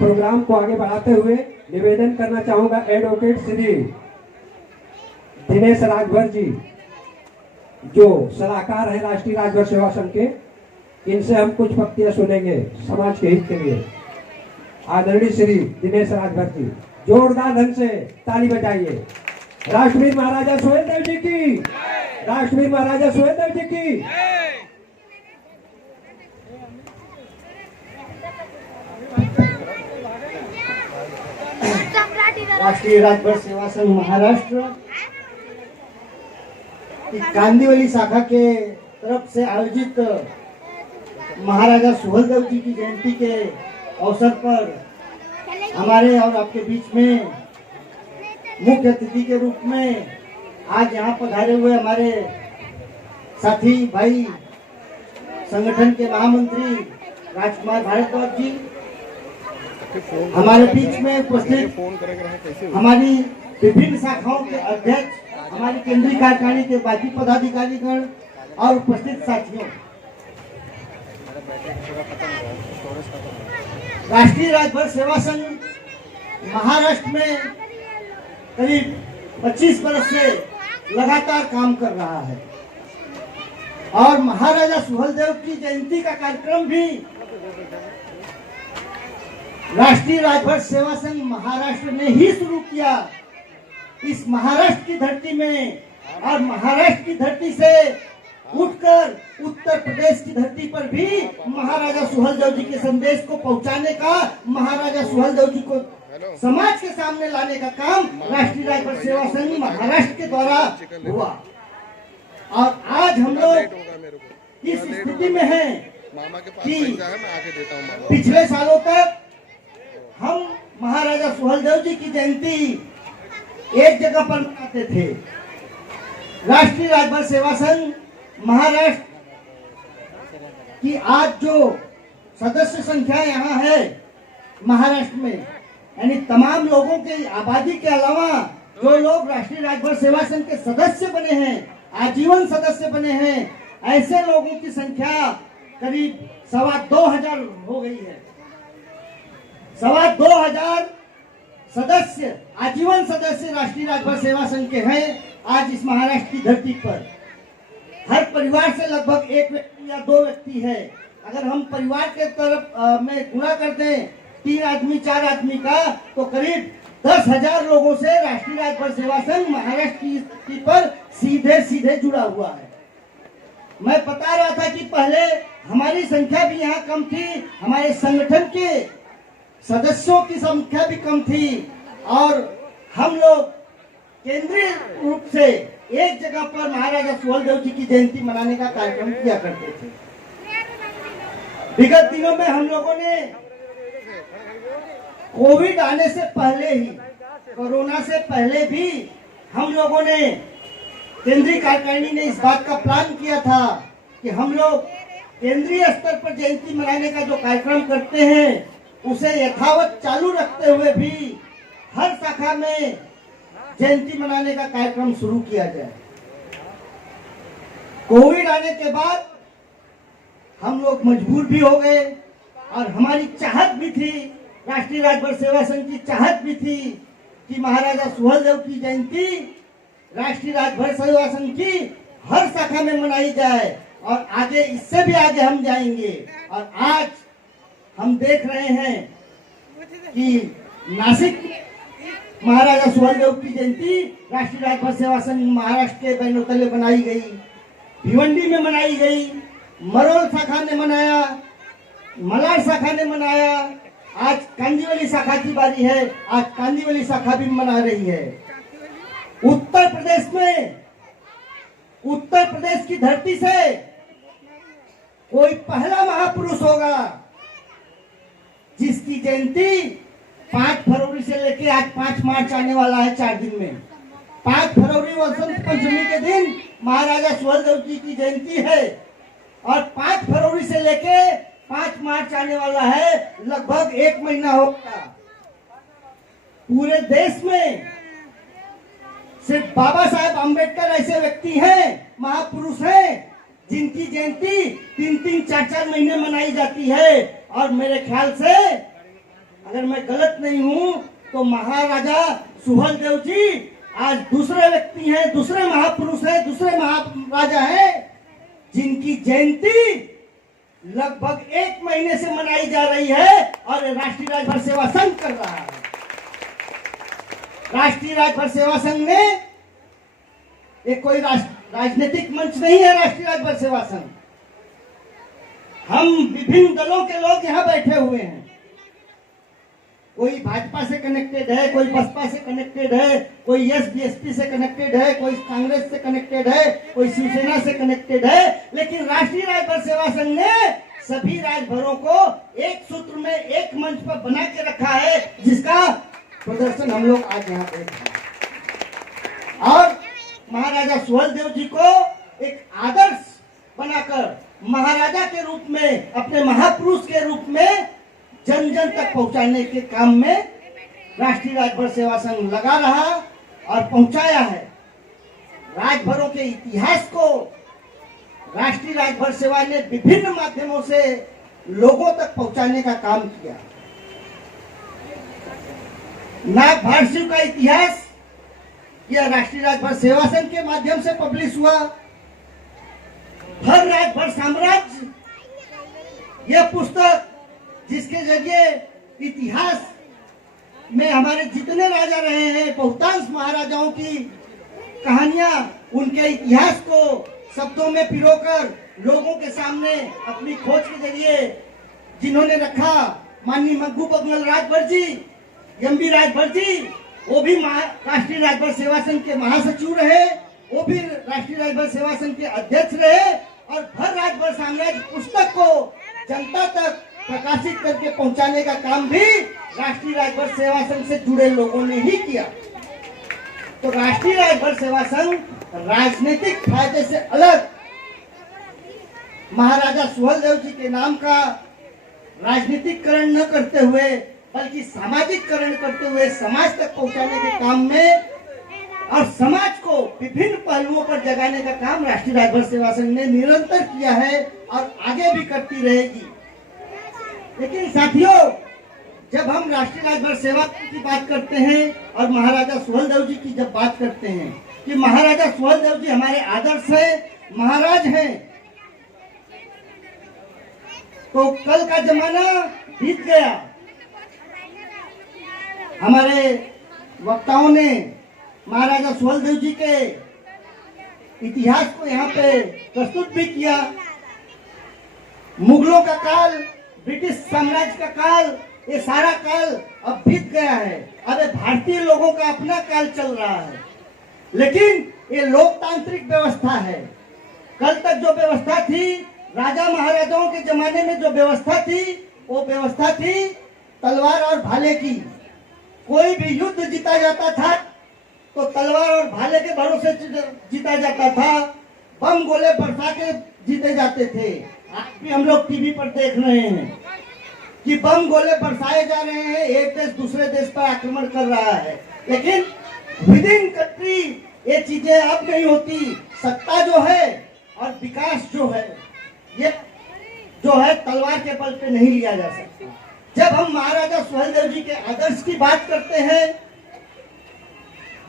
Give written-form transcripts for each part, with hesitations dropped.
Programme को आगे बढ़ाते हुए निवेदन करना चाहूंगा एडवोकेट श्री दिनेश राजभर जी, जो सलाहकार है राष्ट्रीय राजभर सेवा संघ के, इनसे हम कुछ पंक्तियां सुनेंगे समाज के हित के लिए। आदरणीय श्री दिनेश राजभर जी, जोरदार ढंग से ताली बजाइए। राष्ट्रवीर महाराजा सुहेलदेव जी की, राष्ट्रवीर महाराजा सुहेलदेव जी की। राष्ट्रीय राजभर सेवा संघ महाराष्ट्र की कांदिवली शाखा के तरफ से आयोजित महाराजा सुहेलदेव जी की जयंती के अवसर पर हमारे और आपके बीच में मुख्य अतिथि के रूप में आज यहाँ पधारे हुए हमारे साथी भाई संगठन के महामंत्री राजकुमार भारद्वाज जी, हमारे बीच में उपस्थित हमारी विभिन्न शाखाओं के अध्यक्ष, हमारी केंद्रीय कार्यकारिणी के बाकी पदाधिकारीगण और उपस्थित साथियों, राष्ट्रीय राजभर सेवा संघ महाराष्ट्र में करीब 25 वर्ष से लगातार काम कर रहा है और महाराजा सुहेलदेव की जयंती का कार्यक्रम भी राष्ट्रीय राजभर सेवा संघ महाराष्ट्र ने ही शुरू किया। इस महाराष्ट्र की धरती में और महाराष्ट्र की धरती से उठकर उत्तर प्रदेश की धरती पर भी महाराजा सुहेलदेव जी के संदेश को पहुंचाने का, महाराजा सुहेलदेव जी को समाज के सामने लाने का काम राष्ट्रीय राजभर सेवा संघ महाराष्ट्र के द्वारा हुआ। और आज हम लोग इस स्थिति में हैं कि पिछले सालों तक हम महाराजा सुहेलदेव जी की जयंती एक जगह पर मनाते थे। राष्ट्रीय राजभर सेवा संघ महाराष्ट्र की आज जो सदस्य संख्या यहाँ है महाराष्ट्र में, यानी तमाम लोगों की आबादी के अलावा जो लोग राष्ट्रीय राजभर सेवा संघ के सदस्य बने हैं, आजीवन सदस्य बने हैं, ऐसे लोगों की संख्या करीब 2,25,000 हो गई है। 2,25,000 सदस्य, आजीवन सदस्य राष्ट्रीय राजभर सेवा संघ के हैं आज इस महाराष्ट्र की धरती पर। हर परिवार से लगभग एक व्यक्ति या दो व्यक्ति है। अगर हम परिवार के तरफ में गुणा करते हैं 3 आदमी 4 आदमी का, तो करीब 10,000 लोगों से राष्ट्रीय राजभर सेवा संघ महाराष्ट्र की स्थिति पर सीधे सीधे जुड़ा हुआ है। मैं बता रहा था कि पहले हमारी संख्या भी यहाँ कम थी, हमारे संगठन के सदस्यों की संख्या भी कम थी और हम लोग केंद्रीय रूप से एक जगह पर महाराजा सुहेलदेव जी की जयंती मनाने का कार्यक्रम किया करते थे। विगत दिनों में हम लोगों ने कोविड आने से पहले ही, कोरोना से पहले भी हम लोगों ने, केंद्रीय कार्यकारिणी ने इस बात का प्लान किया था कि हम लोग केंद्रीय स्तर पर जयंती मनाने का जो कार्यक्रम करते हैं उसे यथावत चालू रखते हुए भी हर शाखा में जयंती मनाने का कार्यक्रम शुरू किया जाए। कोविड आने के बाद हम लोग मजबूर भी हो गए और हमारी चाहत भी थी, राष्ट्रीय राजभर सेवा संघ की चाहत भी थी कि महाराजा सुहेलदेव की जयंती राष्ट्रीय राजभर सेवा संघ की हर शाखा में मनाई जाए और आगे, इससे भी आगे हम जाएंगे। और आज हम देख रहे हैं कि नासिक महाराजा सुहेलदेव की जयंती राष्ट्रीय राजभर सेवा संघ महाराष्ट्र के बैनर तले बनाई गई, भिवंडी में मनाई गई, मरोल शाखा ने मनाया, मलाड शाखा ने मनाया, आज कांदिवली शाखा की बारी है, आज कांदिवली शाखा भी मना रही है। उत्तर प्रदेश में, उत्तर प्रदेश की धरती से कोई पहला महापुरुष होगा जिसकी जयंती 5 फरवरी से लेके आज 5 मार्च आने वाला है, 4 दिन में। 5 फरवरी वसंत पंचमी के दिन महाराजा सुहेलदेव जी की जयंती है और 5 फरवरी से लेके 5 मार्च आने वाला है, लगभग 1 महीना होगा। पूरे देश में सिर्फ बाबा साहेब अम्बेडकर ऐसे व्यक्ति हैं, महापुरुष हैं, जिनकी जयंती 3-3, 4-4 महीने मनाई जाती है। और मेरे ख्याल से अगर मैं गलत नहीं हूं तो महाराजा सुहेलदेव जी आज दूसरे व्यक्ति हैं, दूसरे महापुरुष हैं, दूसरे महाराजा हैं जिनकी जयंती लगभग 1 महीने से मनाई जा रही है और राष्ट्रीय राजभर सेवा संघ कर रहा है। राष्ट्रीय राजभर सेवा संघ ने एक कोई राजनीतिक मंच नहीं है। राष्ट्रीय राजभर सेवा संघ, हम विभिन्न दलों के लोग यहाँ बैठे हुए हैं। कोई भाजपा से कनेक्टेड है, कोई बसपा से कनेक्टेड है, कोई बीएसपी से कनेक्टेड है, कोई कांग्रेस से कनेक्टेड है, कोई शिवसेना से कनेक्टेड है, लेकिन राष्ट्रीय राजभर सेवा संघ ने सभी राजभरों को एक सूत्र में एक मंच पर बना के रखा है, जिसका प्रदर्शन हम लोग आज यहाँ देख रहे हैं। और महाराजा सुहेलदेव जी को एक आदर्श बनाकर महाराजा के रूप में, अपने महापुरुष के रूप में जन जन तक पहुंचाने के काम में राष्ट्रीय राजभर सेवा संघ लगा रहा और पहुंचाया है। राजभरों के इतिहास को राष्ट्रीय राजभर सेवा ने विभिन्न माध्यमों से लोगों तक पहुंचाने का काम किया। नाग भारसियों का इतिहास यह राष्ट्रीय राजभर सेवा संघ के माध्यम से पब्लिश हुआ। हर राजभर साम्राज्य, यह पुस्तक जिसके जरिए इतिहास में हमारे जितने राजा रहे हैं, बहुतांश महाराजाओं की कहानियां, उनके इतिहास को शब्दों में पिरोकर लोगों के सामने अपनी खोज के जरिए जिन्होंने रखा, माननीय मग्गू बगल राजभर जी, एमबी राजभर जी, वो भी राष्ट्रीय राजभर सेवा संघ के महासचिव रहे, वो भी राष्ट्रीय राजभर सेवा संघ के अध्यक्ष रहे और भर राजभर साम्राज्य पुस्तक को जनता तक प्रकाशित करके पहुंचाने का काम भी राष्ट्रीय राजभर सेवा संघ से जुड़े लोगों ने ही किया। तो राष्ट्रीय राजभर सेवा संघ राजनीतिक फायदे से अलग महाराजा सुहेलदेव जी के नाम का राजनीतिकरण न करते हुए बल्कि सामाजिककरण करते हुए समाज तक पहुंचाने के काम में और समाज को विभिन्न पहलुओं पर जगाने का काम राष्ट्रीय राजभर सेवा संघ ने निरंतर किया है और आगे भी करती रहेगी। लेकिन साथियों, जब हम राष्ट्रीय राजभर सेवा की बात करते हैं और महाराजा सुहेलदेव जी की जब बात करते हैं कि महाराजा सुहेलदेव जी हमारे आदर्श हैं, महाराज हैं, तो कल का जमाना बीत गया। हमारे वक्ताओं ने महाराजा सुहेलदेव जी के इतिहास को यहाँ पे प्रस्तुत भी किया। मुगलों का काल, ब्रिटिश साम्राज्य का काल, ये सारा काल अब बीत गया है। अब भारतीय लोगों का अपना काल चल रहा है। लेकिन ये लोकतांत्रिक व्यवस्था है। कल तक जो व्यवस्था थी, राजा महाराजाओं के जमाने में जो व्यवस्था थी, वो व्यवस्था थी तलवार और भाले की। कोई भी युद्ध जीता जाता था तो तलवार और भाले के भरोसे जीता जाता था, बम गोले बरसा के जीते जाते थे। आज भी हम लोग टीवी पर देख रहे हैं कि बम गोले बरसाए जा रहे हैं, एक देश दूसरे देश पर आक्रमण कर रहा है। लेकिन विद इन कंट्री ये चीजें अब नहीं होती। सत्ता जो है और विकास जो है, ये जो है तलवार के बल पे नहीं लिया जा सकता। जब हम महाराजा सुहेलदेव जी के आदर्श की बात करते हैं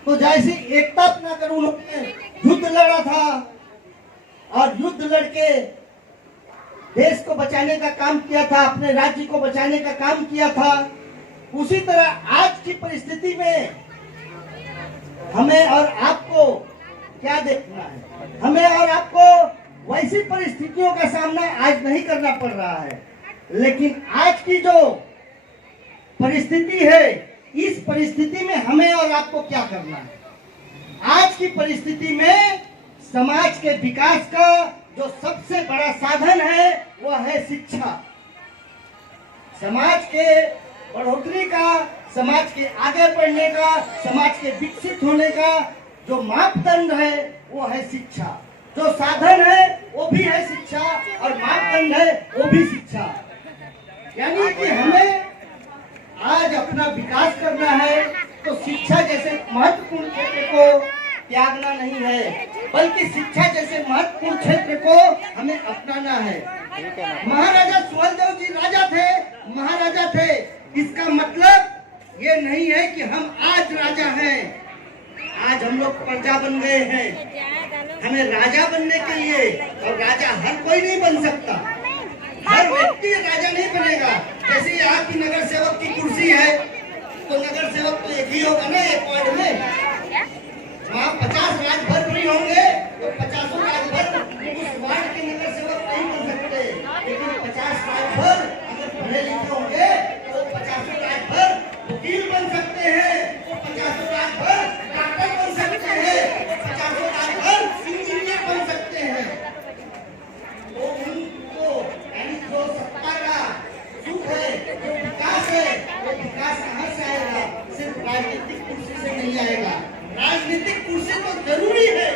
तो जैसी एकता अपनाकर उन्होंने युद्ध लड़ा था और युद्ध लड़के देश को बचाने का काम किया था, अपने राज्य को बचाने का काम किया था, उसी तरह आज की परिस्थिति में हमें और आपको क्या देखना है? हमें और आपको वैसी परिस्थितियों का सामना आज नहीं करना पड़ रहा है। लेकिन आज की जो परिस्थिति है, इस परिस्थिति में हमें और आपको क्या करना है? आज की परिस्थिति में समाज के विकास का जो सबसे बड़ा साधन है वह है शिक्षा। समाज के बढ़ोतरी का, समाज के आगे बढ़ने का, समाज के विकसित होने का जो मापदंड है वो है शिक्षा। जो साधन है वो भी है शिक्षा और मापदंड है वो भी शिक्षा। यानी कि हमें आज अपना विकास करना है तो शिक्षा जैसे महत्वपूर्ण क्षेत्र को त्यागना नहीं है, बल्कि शिक्षा जैसे महत्वपूर्ण क्षेत्र को हमें अपनाना है। महाराजा सुहेलदेव जी राजा थे, महाराजा थे, इसका मतलब राजा बनने के लिए, और राजा हर कोई नहीं बन सकता, हर व्यक्ति राजा नहीं बनेगा। जैसे आपकी नगर सेवक की कुर्सी है, तो नगर सेवक तो एक ही होगा ना एक वार्ड में। वहाँ 50 राजभर नहीं होंगे तो 50 राजभर उस वार्ड के नगर सेवक नहीं बन सकते, लेकिन 50 राजभर अगर पढ़े लिखे होंगे तो 50 राजभर वकील बन सकते हैं, 50 राजभर डॉक्टर बन सकते हैं, 50 राजभर इंजीनियर बन सकते हैं। तो उनको यानी जो सत्ता का सुख है, जो विकास है, वो विकास कहाँ से आएगा? सिर्फ राजनीतिक कुर्सी से नहीं आएगा। राजनीतिक कुर्सी तो जरूरी है,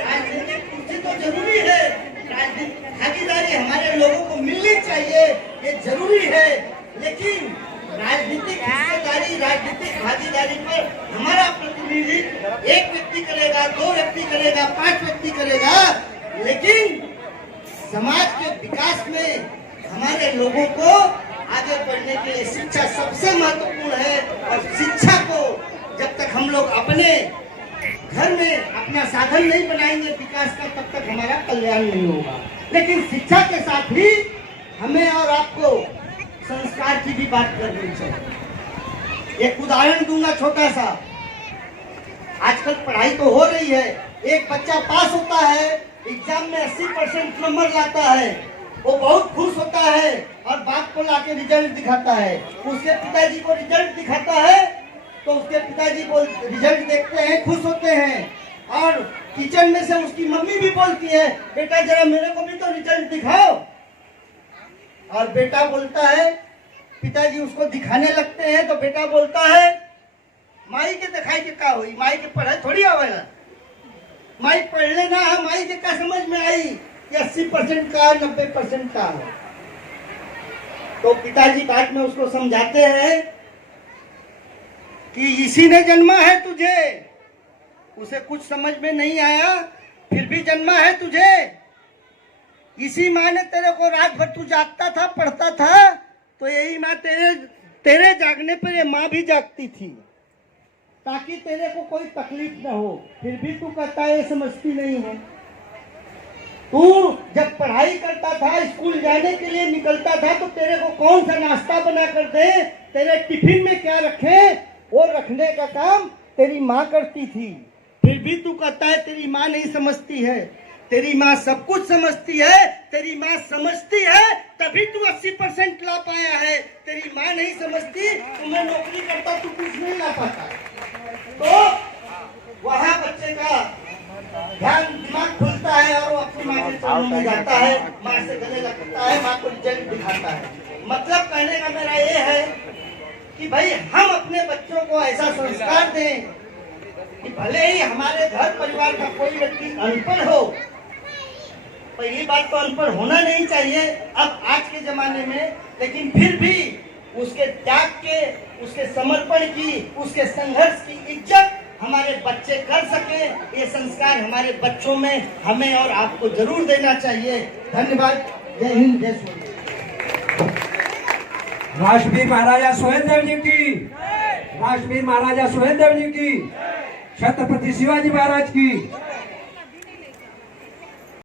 राजनीतिक कुर्सी तो जरूरी है, राजनीतिक भागीदारी हमारे लोगों को मिलनी चाहिए, ये जरूरी है। लेकिन राजनीतिक हिस्सेदारी, राजनीतिक भागीदारी पर हमारा प्रतिनिधि एक व्यक्ति करेगा, 2 व्यक्ति करेगा, 5 व्यक्ति करेगा, लेकिन समाज के विकास में हमारे लोगों को आगे बढ़ने के लिए शिक्षा सबसे महत्वपूर्ण है। और शिक्षा को जब तक हम लोग अपने घर में अपना साधन नहीं बनाएंगे विकास का, तब तक हमारा कल्याण नहीं होगा। लेकिन शिक्षा के साथ ही हमें और आपको संस्कार की भी बात करनी चाहिए। एक उदाहरण दूंगा छोटा सा। आजकल पढ़ाई तो हो रही है, एक बच्चा पास होता है, एग्जाम में 80% नंबर लाता है, वो बहुत खुश होता है और बाप को लाके रिजल्ट दिखाता है। उसके पिताजी को रिजल्ट दिखाता है तो उसके पिताजी को रिजल्ट देखते हैं, खुश होते हैं, और किचन में से उसकी मम्मी भी बोलती है, बेटा जरा मेरे को भी तो रिजल्ट दिखाओ। और बेटा बोलता है, पिताजी उसको दिखाने लगते हैं तो बेटा बोलता है, माई के दिखाई के का हुई, माई के पढ़ाई थोड़ी आवेला, माई पढ़ लेना, माई के का समझ में आई कि 80% का 90% का है। तो पिताजी बाद में उसको समझाते हैं कि इसी ने जन्मा है तुझे, उसे कुछ समझ में नहीं आया फिर भी जन्मा है तुझे, इसी माँ ने तेरे को रात भर तू जागता था, पढ़ता था, तो यही माँ तेरे जागने पर ये माँ भी जागती थी ताकि तेरे को कोई तकलीफ ना हो, फिर भी तू कहता है ये समझती नहीं है। तू जब पढ़ाई करता था, स्कूल जाने के लिए निकलता था, तो तेरे को कौन सा नाश्ता बना कर दे, तेरे टिफिन में क्या रखे, वो रखने का काम तेरी माँ करती थी, फिर भी तू कहता है तेरी माँ नहीं समझती है। तेरी माँ सब कुछ समझती है, तेरी माँ समझती है तभी तू 80% ला पाया है। तेरी माँ नहीं समझती, तुम्हें नौकरी करता तू कुछ नहीं ला पाता। तो वहाँ बच्चे का ध्यान दिमाग खुलता है और वो अपनी माँ के चरणों में जाता है, माँ से गले लगता है, माँ को रिजल्ट दिखाता है। मतलब कहने का मेरा ये है कि भाई हम अपने बच्चों को ऐसा संस्कार दें कि भले ही हमारे घर परिवार का कोई व्यक्ति अनपढ़ हो, पहली बात तो अनपढ़ होना नहीं चाहिए अब आज के जमाने में, लेकिन फिर भी उसके त्याग के, उसके समर्पण की, उसके संघर्ष की इज्जत हमारे बच्चे कर सके, ये संस्कार हमारे बच्चों में हमें और आपको जरूर देना चाहिए। धन्यवाद। जय हिंद, जय सूर्य। राष्ट्रवीर महाराजा सुहेलदेव जी की, राष्ट्रवीर महाराजा सुहेलदेव जी की, छत्रपति शिवाजी महाराज की।